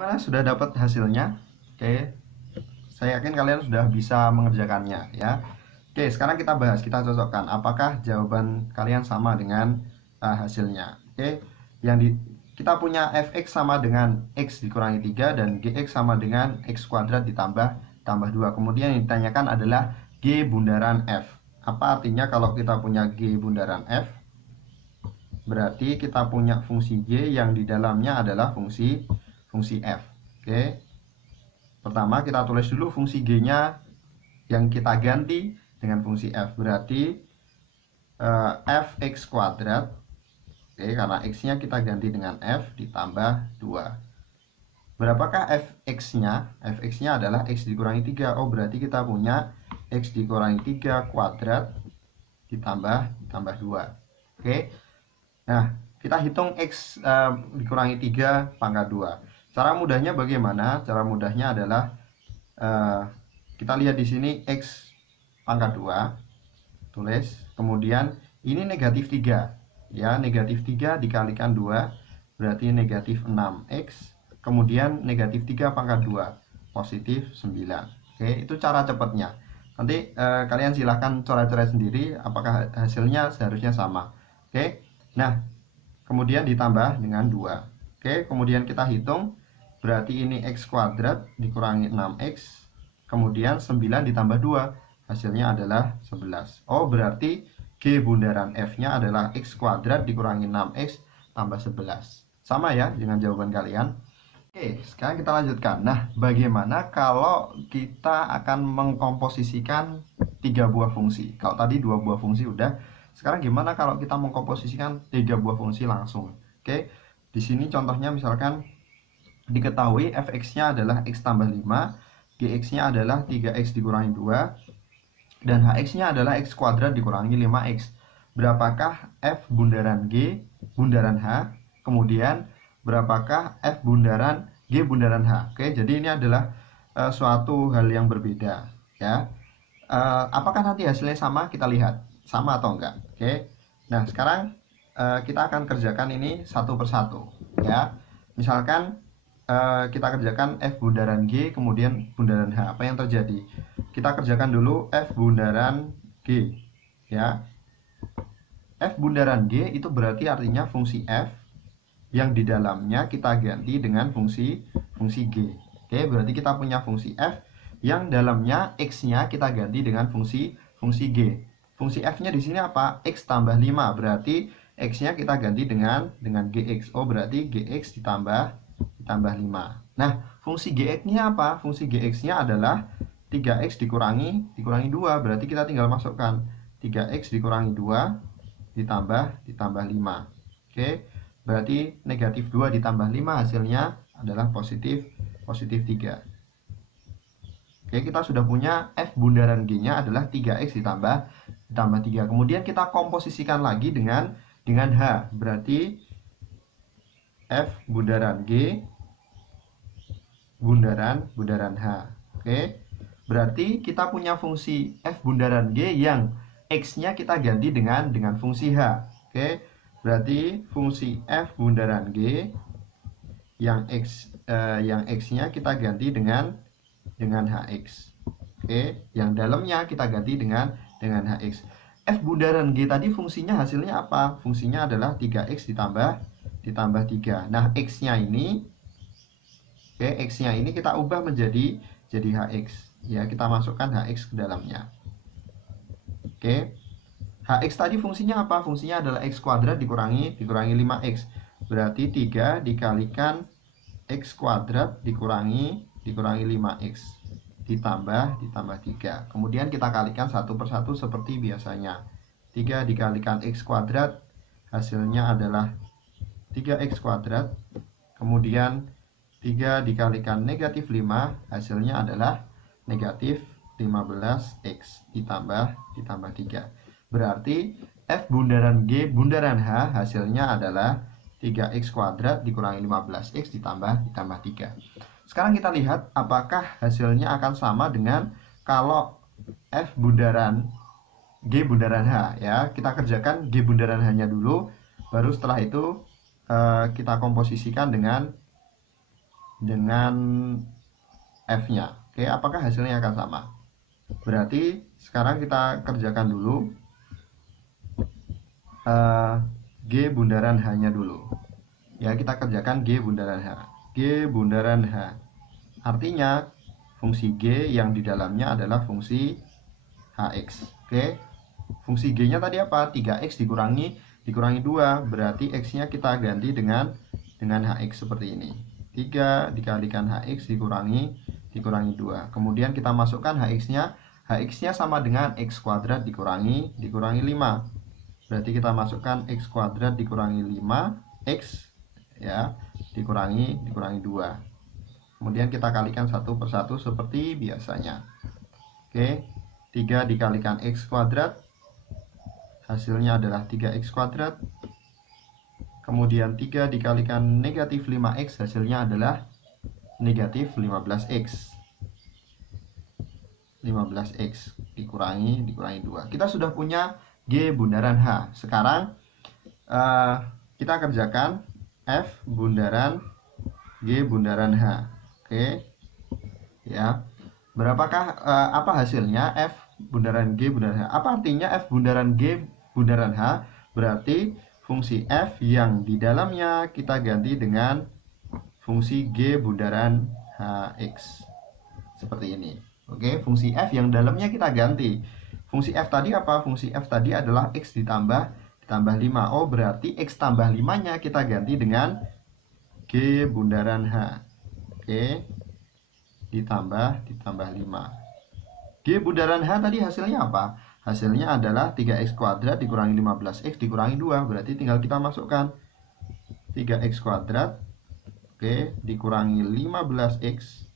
Gimana, sudah dapat hasilnya? Oke, saya yakin kalian sudah bisa mengerjakannya ya. Oke, sekarang kita bahas, kita cocokkan apakah jawaban kalian sama dengan hasilnya. Oke, yang kita punya fx sama dengan x dikurangi 3 dan gx sama dengan x kuadrat ditambah 2. Kemudian yang ditanyakan adalah g bundaran f. Apa artinya kalau kita punya g bundaran f? Berarti kita punya fungsi g yang di dalamnya adalah fungsi f. Oke, pertama kita tulis dulu fungsi g-nya yang kita ganti dengan fungsi f. Berarti fx kuadrat. Oke, karena x-nya kita ganti dengan f ditambah 2. Berapakah fx-nya? Fx-nya adalah x dikurangi 3. Oh, berarti kita punya x dikurangi 3 kuadrat ditambah 2. Oke. Nah, kita hitung x dikurangi 3 pangkat 2. Cara mudahnya bagaimana? Cara mudahnya adalah kita lihat di sini x pangkat 2, tulis, kemudian ini negatif 3 ya, negatif 3 dikalikan 2 berarti negatif 6x, kemudian negatif 3 pangkat 2 positif 9. Oke, itu cara cepatnya. Nanti kalian silahkan coret-coret sendiri apakah hasilnya seharusnya sama. Oke, nah kemudian ditambah dengan 2. Oke, kemudian kita hitung, berarti ini x kuadrat dikurangi 6x, kemudian 9 ditambah 2, hasilnya adalah 11. Oh, berarti g bundaran f-nya adalah x kuadrat dikurangi 6x tambah 11. Sama ya dengan jawaban kalian. Oke, sekarang kita lanjutkan. Nah, bagaimana kalau kita akan mengkomposisikan 3 buah fungsi? Kalau tadi 2 buah fungsi udah, sekarang gimana kalau kita mengkomposisikan 3 buah fungsi langsung? Oke, di sini contohnya misalkan diketahui fx-nya adalah x tambah 5, gx-nya adalah 3x dikurangi 2, dan hx-nya adalah x kuadrat dikurangi 5x. Berapakah f bundaran g bundaran h? Kemudian berapakah f bundaran g bundaran h? Oke, jadi ini adalah suatu hal yang berbeda ya. Apakah nanti hasilnya sama? Kita lihat sama atau enggak. Oke, nah sekarang kita akan kerjakan ini satu persatu ya. Misalkan kita kerjakan f bundaran g kemudian bundaran h. Apa yang terjadi? Kita kerjakan dulu f bundaran g ya. F bundaran g itu berarti artinya fungsi f yang di dalamnya kita ganti dengan fungsi g. Oke, berarti kita punya fungsi f yang dalamnya x-nya kita ganti dengan fungsi g. Fungsi f-nya di sini apa? X tambah 5. Berarti x-nya kita ganti dengan gx. Oh, berarti gx ditambah 5. Nah, fungsi gx-nya apa? Fungsi gx-nya adalah 3x dikurangi 2. Berarti kita tinggal masukkan 3x dikurangi 2 ditambah 5. Oke, berarti negatif 2 ditambah 5 hasilnya adalah positif 3. Oke, kita sudah punya f bundaran g-nya adalah 3x ditambah 3. Kemudian kita komposisikan lagi dengan h. Berarti f bundaran g bundaran h. Oke, berarti kita punya fungsi f bundaran g yang x-nya kita ganti dengan fungsi h. Oke, berarti fungsi f bundaran g yang x-nya kita ganti dengan hx. Oke, yang dalamnya kita ganti dengan hx. F bundaran g tadi fungsinya hasilnya apa? Fungsinya adalah 3x ditambah 3. Nah, x-nya ini x-nya ini kita ubah menjadi hx. Ya, kita masukkan hx ke dalamnya. Oke. Hx tadi fungsinya apa? Fungsinya adalah x kuadrat dikurangi 5x. Berarti 3 dikalikan x kuadrat dikurangi 5x ditambah 3. Kemudian kita kalikan satu persatu seperti biasanya. 3 dikalikan x kuadrat hasilnya adalah 3x kuadrat. Kemudian 3 dikalikan negatif 5 hasilnya adalah negatif 15x ditambah 3. Berarti f bundaran g bundaran h hasilnya adalah 3x kuadrat dikurangi 15x ditambah 3. Sekarang kita lihat apakah hasilnya akan sama dengan kalau f bundaran g bundaran h ya. Kita kerjakan g bundaran h-nya dulu, baru setelah itu kita komposisikan dengan dengan F-nya. Oke, apakah hasilnya akan sama? Berarti sekarang kita kerjakan dulu G bundaran H-nya dulu. Ya, kita kerjakan G bundaran H. G bundaran H. Artinya fungsi G yang di dalamnya adalah fungsi Hx. Oke. Fungsi G-nya tadi apa? 3x dikurangi 2. Berarti X-nya kita ganti dengan Hx seperti ini. 3 dikalikan Hx dikurangi 2. Kemudian kita masukkan Hx-nya. Hx-nya sama dengan x kuadrat dikurangi 5. Berarti kita masukkan x kuadrat dikurangi 5x ya, dikurangi 2. Kemudian kita kalikan satu per satu seperti biasanya. Oke, 3 dikalikan x kuadrat, hasilnya adalah 3x kuadrat. Kemudian 3 dikalikan negatif 5x, hasilnya adalah negatif 15x. 15x dikurangi 2. Kita sudah punya G bundaran H. Sekarang kita kerjakan F bundaran G bundaran H. Oke, ya. Berapakah apa hasilnya F bundaran G bundaran H? Apa artinya F bundaran G bundaran H? Berarti fungsi F yang di dalamnya kita ganti dengan fungsi G bundaran Hx. Seperti ini. Oke, fungsi F yang dalamnya kita ganti. Fungsi F tadi apa? Fungsi F tadi adalah X ditambah 5. Oh, berarti X tambah 5-nya kita ganti dengan G bundaran H. Oke, ditambah 5. G bundaran H tadi hasilnya apa? Hasilnya adalah 3x kuadrat dikurangi 15x dikurangi 2. Berarti tinggal kita masukkan 3x kuadrat, oke, dikurangi 15x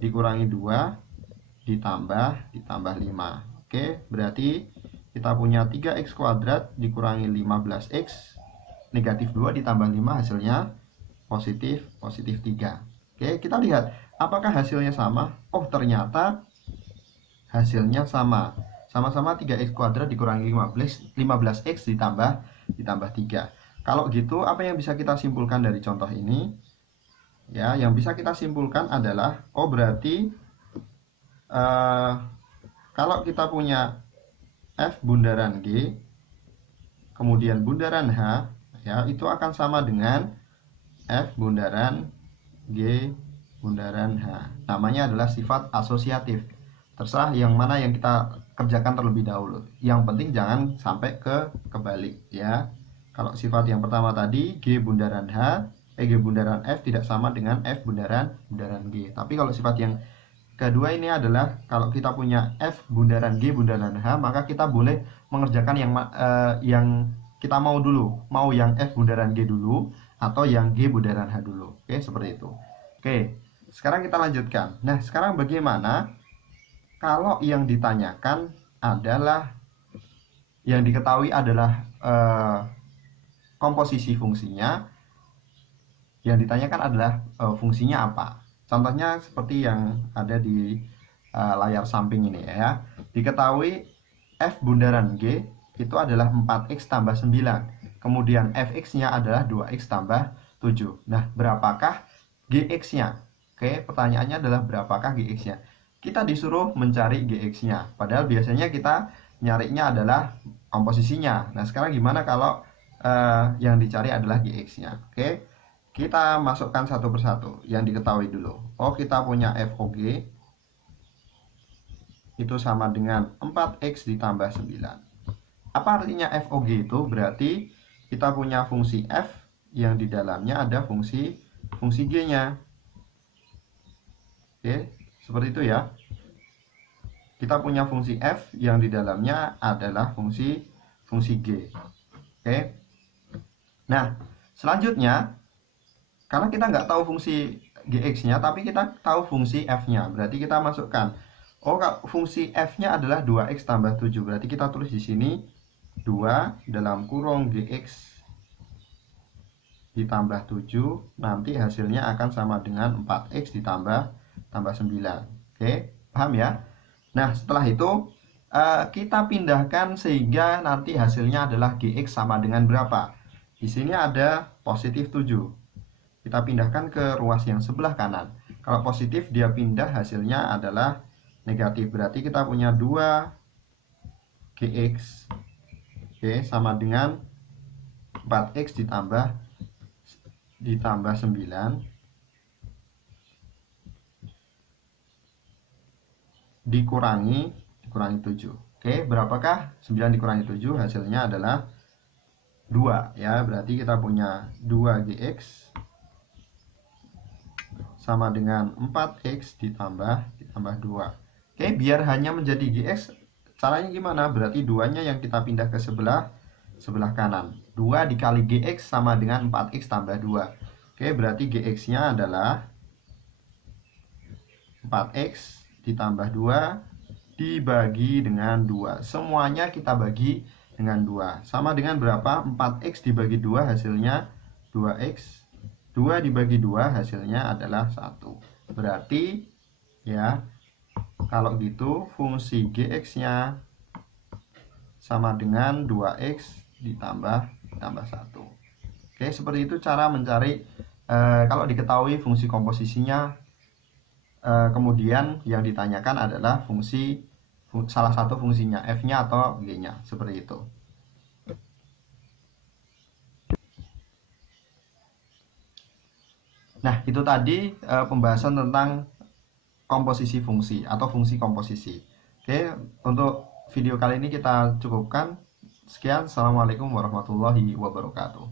dikurangi 2 ditambah 5. Oke, berarti kita punya 3x kuadrat dikurangi 15x negatif 2 ditambah 5, hasilnya positif 3. Oke, kita lihat apakah hasilnya sama. Oh, ternyata hasilnya sama. Sama-sama 3x kuadrat dikurangi 15x ditambah 3. Kalau gitu, apa yang bisa kita simpulkan dari contoh ini? Ya, yang bisa kita simpulkan adalah, oh berarti kalau kita punya F bundaran G, kemudian bundaran H, ya itu akan sama dengan F bundaran G bundaran H. Namanya adalah sifat asosiatif. Terserah yang mana yang kita kerjakan terlebih dahulu. Yang penting jangan sampai kebalik ya. Kalau sifat yang pertama tadi G bundaran H, G bundaran F tidak sama dengan F bundaran G. Tapi kalau sifat yang kedua ini adalah kalau kita punya F bundaran G bundaran H, maka kita boleh mengerjakan yang kita mau dulu. Mau yang F bundaran G dulu atau yang G bundaran H dulu. Oke, seperti itu. Oke, sekarang kita lanjutkan. Nah, sekarang bagaimana kalau yang ditanyakan adalah, yang diketahui adalah komposisi fungsinya, yang ditanyakan adalah fungsinya apa. Contohnya seperti yang ada di layar samping ini ya. Diketahui F bundaran G itu adalah 4x tambah 9. Kemudian Fx-nya adalah 2x tambah 7. Nah, berapakah Gx-nya? Oke, pertanyaannya adalah berapakah Gx-nya? Kita disuruh mencari Gx-nya. Padahal biasanya kita nyarinya adalah komposisinya. Nah, sekarang gimana kalau yang dicari adalah Gx-nya? Oke. Kita masukkan satu persatu yang diketahui dulu. Oh, kita punya FOG itu sama dengan 4x ditambah 9. Apa artinya FOG itu? Berarti kita punya fungsi F yang di dalamnya ada fungsi G-nya. Oke, seperti itu ya. Kita punya fungsi F yang di dalamnya adalah fungsi G. Oke. Nah, selanjutnya karena kita nggak tahu fungsi Gx-nya, tapi kita tahu fungsi F-nya. Berarti kita masukkan. Oh, fungsi F-nya adalah 2x tambah 7. Berarti kita tulis di sini 2 dalam kurung Gx ditambah 7. Nanti hasilnya akan sama dengan 4x ditambah 9. Oke, paham ya? Nah, setelah itu kita pindahkan sehingga nanti hasilnya adalah Gx sama dengan berapa? Di sini ada positif 7. kita pindahkan ke ruas yang sebelah kanan. Kalau positif dia pindah hasilnya adalah negatif. Berarti kita punya 2GX sama dengan 4X ditambah 9 dikurangi 7. Berapakah 9 dikurangi 7? Hasilnya adalah 2 ya. Berarti kita punya 2GX sama dengan 4X ditambah 2. Biar hanya menjadi GX, caranya gimana? Berarti 2-nya yang kita pindah ke sebelah kanan. 2 dikali GX sama dengan 4X tambah 2. Berarti GX-nya adalah 4X ditambah 2 dibagi dengan 2. Semuanya kita bagi dengan 2. Sama dengan berapa? 4X dibagi 2 hasilnya 2X. 2 dibagi 2 hasilnya adalah 1. Berarti ya, kalau gitu fungsi GX-nya sama dengan 2X ditambah 1. Seperti itu cara mencari kalau diketahui fungsi komposisinya. Kemudian yang ditanyakan adalah salah satu fungsinya, F-nya atau G-nya, seperti itu. Nah, itu tadi pembahasan tentang komposisi fungsi atau fungsi komposisi. Untuk video kali ini kita cukupkan. Sekian, assalamualaikum warahmatullahi wabarakatuh.